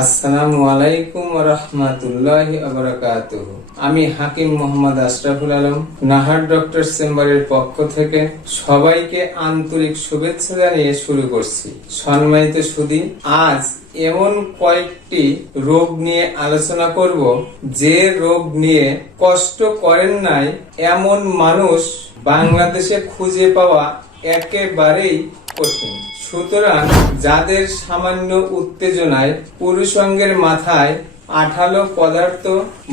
আসসালামু আলাইকুম রহমাতুল্লাহ আমি হাকিম মোহাম্মদ আশরাফুল আলম, নাহার ডক্টর চেম্বারের পক্ষ থেকে সবাইকে আন্তরিক শুভেচ্ছা জানিয়ে শুরু করছি। সম্মানিত সুদী, আজ এমন কয়েকটি রোগ নিয়ে আলোচনা করব যে রোগ নিয়ে কষ্ট করেন নাই এমন মানুষ বাংলাদেশে খুঁজে পাওয়া একেবারেই কঠিন সুতরাং যাদের সামান্য উত্তেজনায় পুরুষঙ্গের মাথায় আঠালো পদার্থ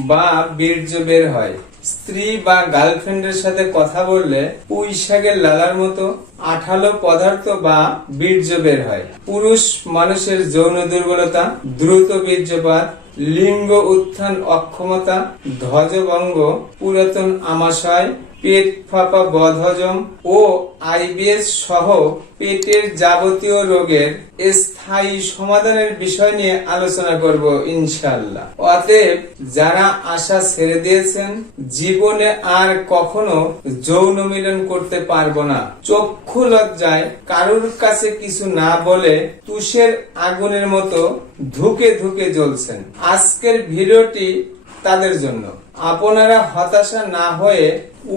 বা বীর্য বের হয়। স্ত্রী বা গার্লফ্রেন্ডের সাথে কথা বললে পুঁই শাকের লালার মতো আঠালো পদার্থ বা বীর্য বের হয়। পুরুষ মানুষের যৌন দুর্বলতা, দ্রুত বীর্যপাত লিঙ্গ উত্থান অক্ষমতা, ধ্বজভঙ্গ, পুরাতন আমাশয়, পেট ফাঁপা বদহজম ও আইবিএস সহ পেটের যাবতীয় রোগের স্থায়ী সমাধানের বিষয় নিয়ে আলোচনা করব ইনশাল্লাহ অতএব যারা আশা ছেড়ে দিয়েছেন, জীবনে আর কখনো যৌন মিলন করতে পারব না। চক্ষু লজ্জায় কারুর কাছে কিছু না বলে তুষের আগুনের মতো ধুকে ধুকে জ্বলছেন। আজকের ভিডিওটি তাদের জন্য। আপনারা হতাশা না হয়ে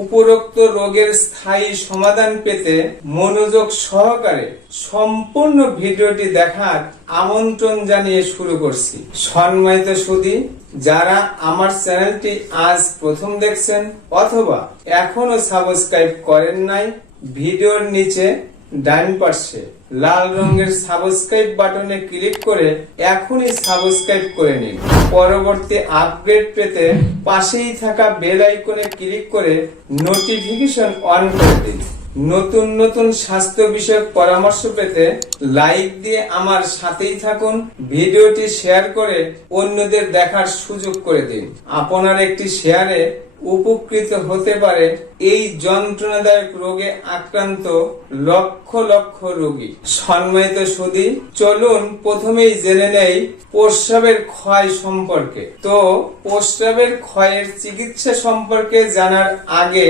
উপরোক্ত রোগের স্থায়ী সমাধান পেতে মনোযোগ সহকারে সম্পূর্ণ ভিডিওটি দেখার আমন্ত্রণ জানিয়ে শুরু করছি। সম্মানিত সুদী, যারা আমার চ্যানেলটি আজ প্রথম দেখছেন অথবা এখনও সাবস্ক্রাইব করেন নাই, ভিডিওর নিচে ডান পাশে লাল রঙের সাবস্ক্রাইব বাটনে ক্লিক করে এখনই সাবস্ক্রাইব করে নিন। পরবর্তী আপডেট পেতে পাশেই থাকা বেল আইকনে ক্লিক করে নোটিফিকেশন অন করে দিন। নতুন নতুন স্বাস্থ্য বিষয়ক পরামর্শ পেতে লাইক দিয়ে আমার সাথেই থাকুন, ভিডিওটি শেয়ার করে অন্যদের দেখার সুযোগ করে দিন। আপনার একটি শেয়ারে উপকৃত হতে পারে এই যন্ত্রণাদায়ক রোগে আক্রান্ত লক্ষ লক্ষ রোগী। সম্মানিত সুদী, চলুন প্রথমেই জেনে নেই প্রস্রাবের ক্ষয় সম্পর্কে। তো প্রস্রাবের ক্ষয়ের চিকিৎসা সম্পর্কে জানার আগে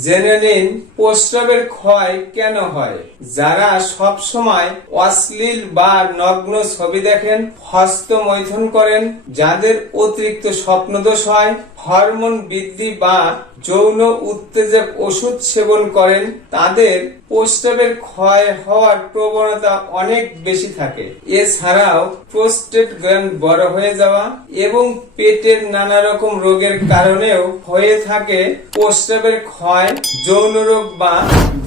জেনে নিন প্রস্রাবের ক্ষয় কেন হয়। যারা সব সময় অশ্লীল বা নগ্ন ছবি দেখেন, হস্তমৈথুন করেন, যাদের অতিরিক্ত স্বপ্নদোষ হয়, হরমোন বৃদ্ধি বা যৌন উত্তেজক ওষুধ সেবন করেন, তাদের প্রস্রাবের ক্ষয় হওয়ার প্রবণতা অনেক বেশি থাকে। এছাড়াও প্রোস্টেট গ্ল্যান্ড বড় হয়ে যাওয়া এবং পেটের নানা রকম রোগের কারণেও হয়ে থাকে প্রস্রাবের ক্ষয় যৌন রোগ বা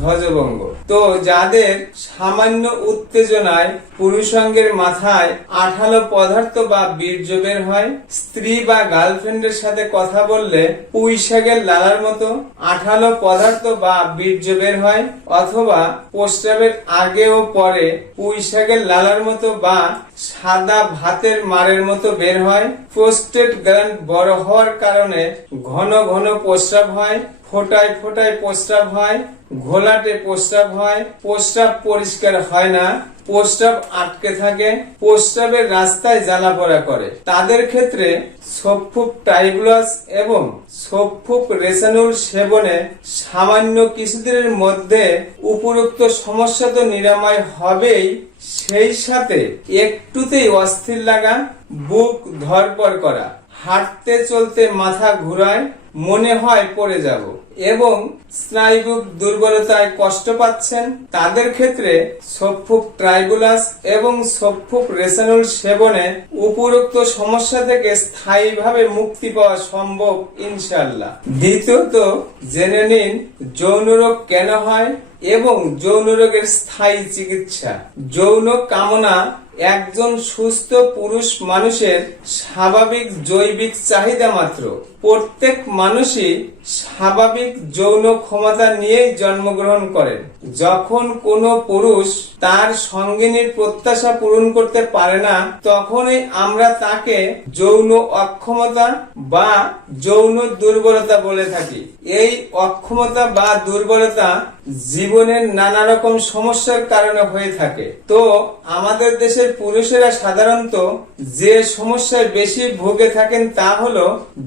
ধ্বজভঙ্গ। তো যাদের সামান্য উত্তেজনায় পুরুষাঙ্গের মাথায় আঠালো পদার্থ বা বীর্য বের হয়, স্ত্রী বা গার্লফ্রেন্ডের সাথে কথা বললে পুঁইশাকের লালার মতো আঠালো পদার্থ বা বীর্য বের হয়, অথবা প্রস্রাবের আগে ও পরে পুঁইশাকের লালার মতো বা সাদা ভাতের মারের মতো বের হয়। প্রোস্টেট গ্ল্যান্ড বড় হওয়ার কারণে ঘন ঘন প্রস্রাব হয়, ফোটায় ফোটায় প্রস্রাব হয়। ঘোলাটে প্রস্রাব হয়, প্রস্রাব পরিষ্কার হয় না, প্রস্রাব আটকে থাকে, প্রস্রাবের রাস্তায় জ্বালা পড়া করে। তাদের ক্ষেত্রে সফুপ টাইবুলাস এবং সফুপ রেসানুল সেবনে সামান্য কিছুদিনের মধ্যে উপরোক্ত সমস্যা তো নিরাময় হবেই, সেই সাথে একটুতেই অস্থির লাগা, বুক ধরপর করা। হাঁটতে চলতে মাথা ঘুরায়, মনে হয় পড়ে যাব। এবং স্নায়ুবিক দুর্বলতায় কষ্ট পাচ্ছেন। তাদের ক্ষেত্রে সফুক ট্রাইবুলাস এবং সফুক রেসানুল সেবনে উপরোক্ত সমস্যা থেকে স্থায়ীভাবে মুক্তি পাওয়া সম্ভব ইনশাল্লাহ দ্বিতীয়ত, জেনে নিন যৌন রোগ কেন হয় এবং যৌন রোগের স্থায়ী চিকিৎসা। যৌন কামনা একজন সুস্থ পুরুষ মানুষের স্বাভাবিক জৈবিক চাহিদা মাত্র। প্রত্যেক মানুষই স্বাভাবিক যৌন ক্ষমতা নিয়ে জন্মগ্রহণ করেন। যখন কোনো পুরুষ তার সঙ্গিনীর প্রত্যাশা পূরণ করতে পারে না, তখনই আমরা তাকে যৌন অক্ষমতা বা যৌন দুর্বলতা বলে থাকি। এই অক্ষমতা বা দুর্বলতা জীবনের নানা রকম সমস্যার কারণে হয়ে থাকে। তো আমাদের দেশের পুরুষেরা সাধারণত যে সমস্যায় বেশি ভুগে থাকেন তা হলো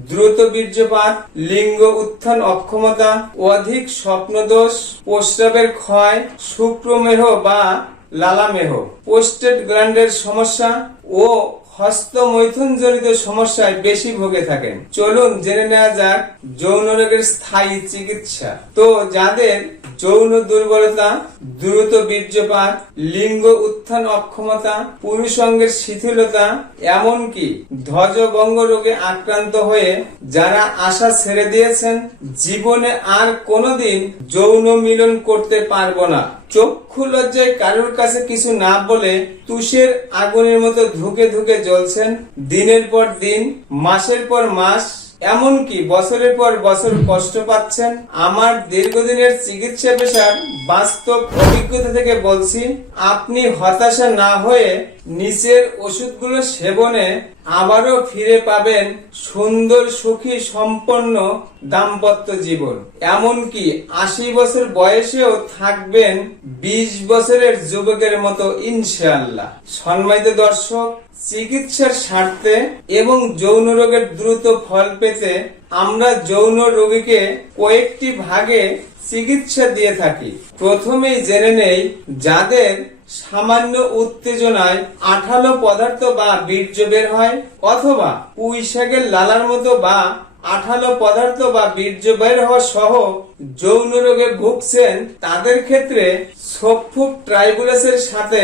দ্রুত বীর্যপাত, লিঙ্গ উত্থান অক্ষমতা, অধিক স্বপ্নদোষ, প্রস্রাবের ক্ষয় শুক্রমেহ বা লালামেহ। পোস্টেড গ্ল্যান্ডের সমস্যা ও হস্তমৈথুন জনিত সমস্যায় বেশি ভুগে থাকেন। চলুন জেনে নেওয়া যাক যৌন রোগের স্থায়ী চিকিৎসা। তো যাদের যৌন দুর্বলতা, দ্রুত বীর্যপাত, লিঙ্গ উত্থান অক্ষমতা, পুরুষাঙ্গের শিথিলতা, এমনকি ধ্বজভঙ্গ রোগে আক্রান্ত হয়ে যারা আশা ছেড়ে দিয়েছেন, জীবনে আর কোনোদিন যৌন মিলন করতে পারব না। চক্ষু লজ্জায় কারোর কাছে কিছু না বলে তুষের আগুনের মতো ধুকে ধুকে জ্বলছেন দিনের পর দিন, মাসের পর মাস এমনকি বছরের পর বছর কষ্ট পাচ্ছেন। আমার দীর্ঘদিনের চিকিৎসা পেশার বাস্তব অভিজ্ঞতা থেকে বলছি, আপনি হতাশা না হয়ে নিচের ওষুধগুলো সেবনে আবারও ফিরে পাবেন সুন্দর সুখী সম্পন্ন দাম্পত্য জীবন। এমনকি আশি বছর বয়সেও থাকবেন বিশ বছরের যুবকের মতো ইনশাআল্লাহ। সম্মানিত দর্শক, চিকিৎসার স্বার্থে এবং যৌন রোগের দ্রুত ফল পেতে আমরা যৌন রোগীকে কয়েকটি ভাগে চিকিৎসা দিয়ে থাকি। প্রথমেই জেনে নেই যাদের সামান্য উত্তেজনায় আঠালো পদার্থ বা বীর্য বের হয়, অথবা পুঁই শাকের লালার মতো বা আঠালো পদার্থ বা বীর্য বের হওয়া সহ যৌন রোগে ভুগছেন, তাদের ক্ষেত্রে সফুক ট্রাইবুলাসের সাথে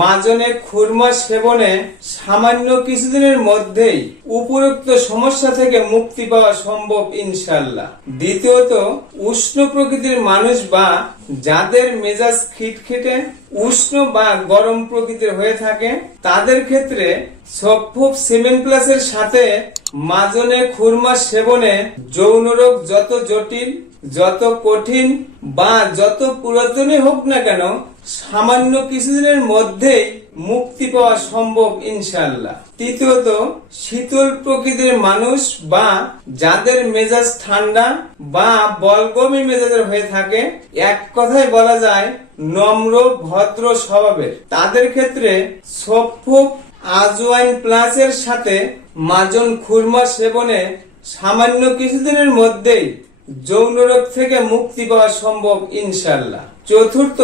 মাজনে খুরমা সেবনে সামান্য কিছুদিনের মধ্যেই উপরোক্ত সমস্যা থেকে মুক্তি পাওয়া সম্ভব ইনশাল্লাহ দ্বিতীয়ত, উষ্ণ প্রকৃতির মানুষ বা যাদের মেজাজ খিটখিটে, উষ্ণ বা গরম প্রকৃতির হয়ে থাকে, তাদের ক্ষেত্রে সফুক সিমেন্ট প্লাসের সাথে মাজনে, খুরমা সেবনে যৌন রোগ যত জটিল, যত কঠিন বা যত পুরাতনই হোক না কেন, সামান্য কিছুদিনের মধ্যেই মুক্তি পাওয়া সম্ভব ইনশাল্লাহ তৃতীয়ত, শীতল প্রকৃতির মানুষ বা যাদের মেজাজ ঠান্ডা বা বলগমি মেজাজের হয়ে থাকে, এক কথায় বলা যায়, নম্র, ভদ্র স্বভাবের। তাদের ক্ষেত্রে সফুক আজওয়াইন প্লাসের সাথে মাজন খুরমা সেবনে সামান্য কিছুদিনের মধ্যেই যৌন রোগ থেকে মুক্তি পাওয়া সম্ভব ইনশাল্লাহ চতুর্থ,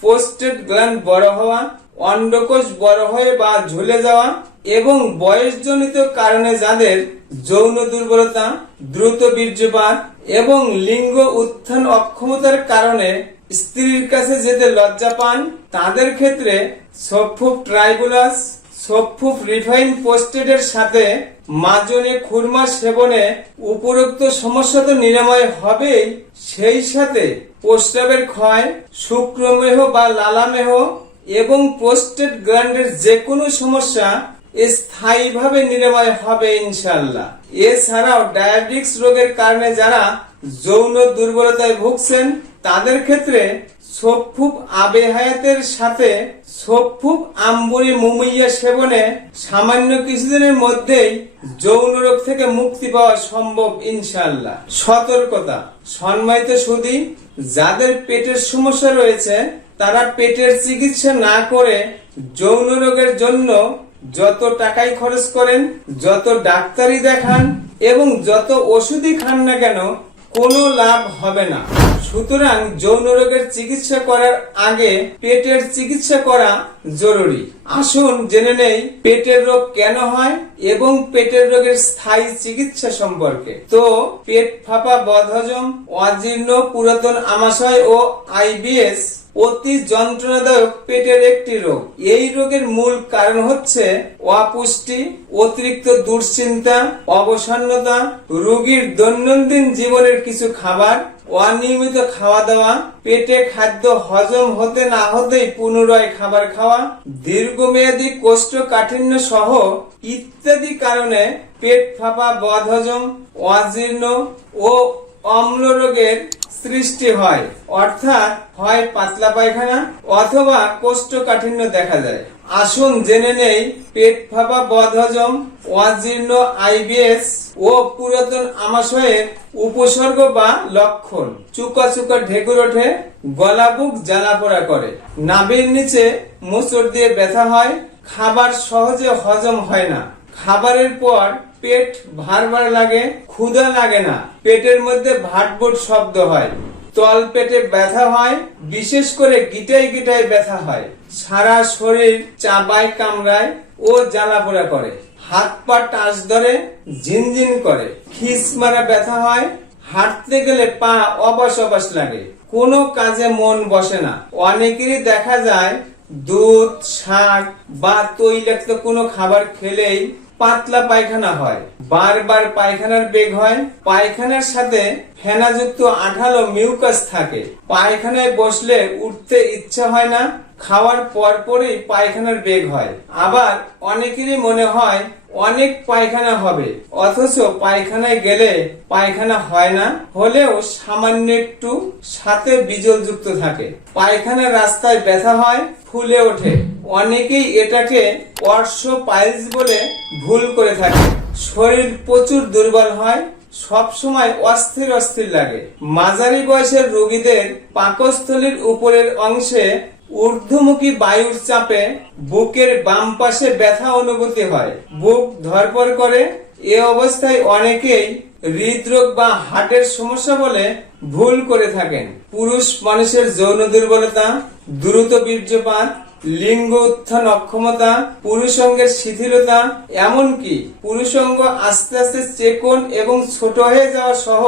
পোস্টেড গ্ল্যান্ড বড় হওয়া। অন্ডকোষ বড় হয়ে বা ঝুলে যাওয়া এবং বয়সজনিত কারণে যাদের যৌন দুর্বলতা, দ্রুত বীর্যপাত এবং লিঙ্গ উত্থান অক্ষমতার কারণে স্ত্রীর কাছে যেতে লজ্জা পান, তাদের ক্ষেত্রে সফুক ট্রাইবুলাস সফুক রিফাইন পোস্টেডের সাথে মাজনে খুরমা সেবনে উপরোক্ত সমস্যা তো নিরাময় হবেই। সেই সাথে প্রস্রাবের ক্ষয়, শুক্রমেহ বা লালামেহ এবং প্রোস্টেট গ্ল্যান্ডের যে কোনো সমস্যা স্থায়ীভাবে নিরাময় হবে ইনশাল্লাহ এছাড়াও ডায়াবেটিক্স রোগের কারণে যারা যৌন দুর্বলতায় ভুগছেন, তাদের ক্ষেত্রে সফুক আবে হায়াতের সাথে সফুক আম্বুরি মুমুইয়া সেবনে সামান্য কিছুদিনের মধ্যেই যৌন রোগ থেকে মুক্তি পাওয়া সম্ভব ইনশাল্লাহ সতর্কতা সম্মানিত সুদী, যাদের পেটের সমস্যা রয়েছে তারা পেটের চিকিৎসা না করে যৌন রোগের জন্য যত টাকাই খরচ করেন, যত ডাক্তারি দেখান এবং যত ওষুধই খান না কেন, কোনো লাভ হবে না। সুতরাং যৌন রোগের চিকিৎসা করার আগে পেটের চিকিৎসা করা জরুরি। আসুন জেনে নেই পেটের রোগ কেন হয় এবং পেটের রোগের স্থায়ী চিকিৎসা সম্পর্কে। তো, পেট ফাঁপা বদহজম, অজীর্ণ, পুরাতন আমাশয় ও আইবিএস অতি যন্ত্রণাদায়ক পেটের একটি রোগ। এই রোগের মূল কারণ হচ্ছে অপুষ্টি, অতিরিক্ত দুশ্চিন্তা, অবসন্নতা, রোগীর দৈনন্দিন জীবনের কিছু খাবার, অনিয়মিত খাওয়া দাওয়া পেটে খাদ্য হজম হতে না হতেই পুনরায় খাবার খাওয়া, দীর্ঘমেয়াদী কোষ্ঠকাঠিন্য সহ ইত্যাদি কারণে পেট ফাঁপা, বদহজম, অজীর্ণ ও অম্ল রোগের সৃষ্টি হয়। অর্থাৎ হয় পাতলা পায়খানা অথবা কোষ্ঠকাঠিন্য দেখা যায় আসুন জেনে নেই পেট ফাঁপা বদহজম, অজীর্ণ আইবিএস ও পুরাতন আমাশয়ের উপসর্গ বা লক্ষণ। চুকা চুকা ঢেকুর ওঠে, গলা বুক জ্বালা পোড়া করে। নাভির নিচে মোচড় দিয়ে ব্যথা হয়, খাবার সহজে হজম হয় না। খাবারের পর পেট ভার ভার লাগে, ক্ষুধা লাগে না। পেটের মধ্যে ভাটবোট শব্দ হয়। তল পেটে ব্যথা হয়, বিশেষ করে গিটাই গিটাই ব্যথা হয়। সারা শরীর চাবায় কামড়ায় ও জ্বালা পোড়া করে। হাত পা টাচ ধরে ঝিনঝিন করে। খিস মারা ব্যথা হয়, হাঁটতে গেলে পা অবাস অবাস লাগে। কোনো কাজে মন বসে না। অনেকেরই দেখা যায় দুধ, শাক বা তৈলাক্ত কোনো খাবার খেলেই পাতলা পায়খানা হয়। বারবার পায়খানার বেগ হয়। পায়খানার সাথে ফেনাযুক্ত আঠালো মিউকাস থাকে। পায়খানায় বসলে উঠতে ইচ্ছা হয় না, খাওয়ার পর পরই পায়খানার বেগ হয়। আবার অনেকেরই মনে হয় অনেক পায়খানা হবে। অথচ পায়খানায় গেলে পায়খানা হয় না, হলেও সামান্য একটু সাথে বিজল যুক্ত থাকে। পায়খানার রাস্তায় ব্যথা হয়, ফুলে ওঠে। অনেকেই এটাকে অর্শ পাইলস বলে ভুল করে থাকে। শরীর প্রচুর দুর্বল হয় সব সময় অস্থির অস্থির লাগে। মাঝারি বয়সের রোগীদের পাকস্থলীর উপরের অংশে ঊর্ধ্বমুখী বায়ুর চাপে বুকের বাম পাশে ব্যথা অনুভূতি হয়। বুক ধরপর করে, এ অবস্থায় অনেকেই হৃদরোগ বা হার্টের সমস্যা বলে ভুল করে থাকেন। পুরুষ মানুষের যৌন দুর্বলতা, দ্রুত বীর্যপাত, লিঙ্গ উত্থান অক্ষমতা পুরুষঙ্গের শিথিলতা, এমনকি পুরুষঙ্গ আস্তে আস্তে চেকন এবং ছোট হয়ে যাওয়া সহ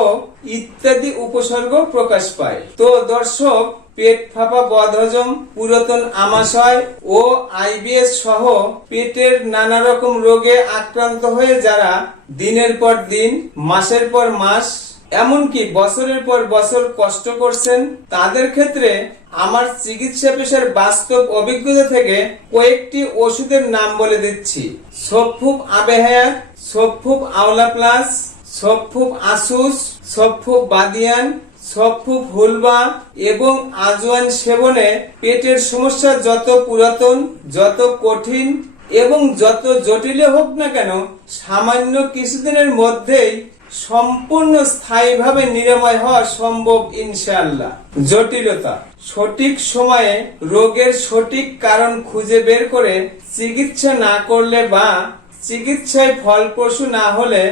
ইত্যাদি উপসর্গ প্রকাশ পায়। তো দর্শক পেট ফাঁপা বদহজম, পুরাতন আমাশয় ও আইবিএস সহ পেটের নানা রকম রোগে আক্রান্ত হয়ে যারা দিনের পর দিন, মাসের পর মাস, এমনকি বছরের পর বছর কষ্ট করছেন, তাদের ক্ষেত্রে আমার চিকিৎসা পেশার বাস্তব অভিজ্ঞতা থেকে কয়েকটি ওষুধের নাম বলে দিচ্ছি। সফুব আবেহায়া সফুব আওলা প্লাস সফুব আসুস সফুব বাদিয়ান সফুব হুলবা এবং আজওয়ান সেবনে পেটের সমস্যা যত পুরাতন, যত কঠিন এবং যত জটিল হোক না কেন, সামান্য কিছুদিনের মধ্যেই সম্পূর্ণ স্থায়ীভাবে নিরাময় হওয়া সম্ভব ইনশাআল্লাহ। জটিলতা। সঠিক সময়ে রোগের সঠিক কারণ খুঁজে বের করে চিকিৎসা না করলে বা চিকিৎসায় ফলপ্রসূ না হলে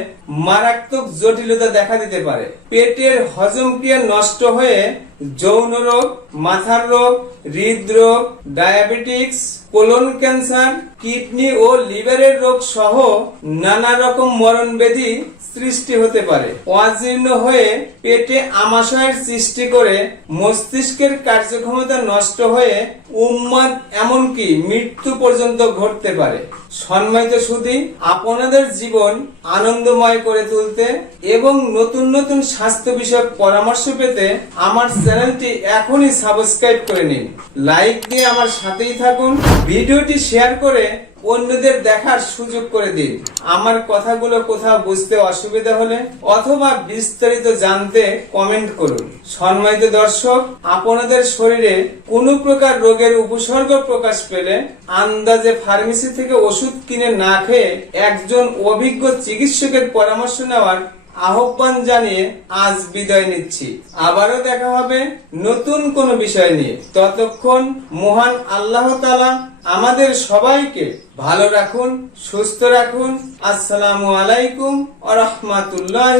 মারাত্মক জটিলতা দেখা দিতে পারে। পেটের হজম ক্রিয়া নষ্ট হয়ে যৌন রোগ, মাথার রোগ, হৃদরোগ ডায়াবেটিক্স কোলন ক্যান্সার, কিডনি ও লিভারের রোগ সহ নানা রকম মরণ ব্যাধি সৃষ্টি হতে পারে। অজীর্ণ হয়ে পেটে আমাশয়ের সৃষ্টি করে মস্তিষ্কের কার্যক্ষমতা নষ্ট হয়ে উন্মাদ এমনকি মৃত্যু পর্যন্ত ঘটতে পারে। সম্মানিত সুদী আপনাদের জীবন আনন্দময় করে তুলতে এবং নতুন নতুন স্বাস্থ্য বিষয়ক পরামর্শ পেতে আমার চ্যানেলটি এখনই সাবস্ক্রাইব করে নিন। লাইক দিয়ে আমার সাথেই থাকুন। ভিডিওটি শেয়ার করে অন্যদের দেখার সুযোগ করে দিন। আমার কথাগুলো কোথাও বুঝতে অসুবিধা হলে অথবা বিস্তারিত জানতে কমেন্ট করুন। সম্মানিত দর্শক, আপনাদের শরীরে কোনো প্রকার রোগের উপসর্গ প্রকাশ পেলে আন্দাজে ফার্মেসি থেকে ওষুধ কিনে না খেয়ে একজন অভিজ্ঞ চিকিৎসকের পরামর্শ নেওয়ার আহ্বান জানিয়ে আজ বিদায় নিচ্ছি। আবারও দেখা হবে নতুন কোন বিষয় নিয়ে। ততক্ষণ মহান আল্লাহ তালা আমাদের সবাইকে ভালো রাখুন, সুস্থ রাখুন। আসসালামু আলাইকুম আ রহমাতুল্লাহ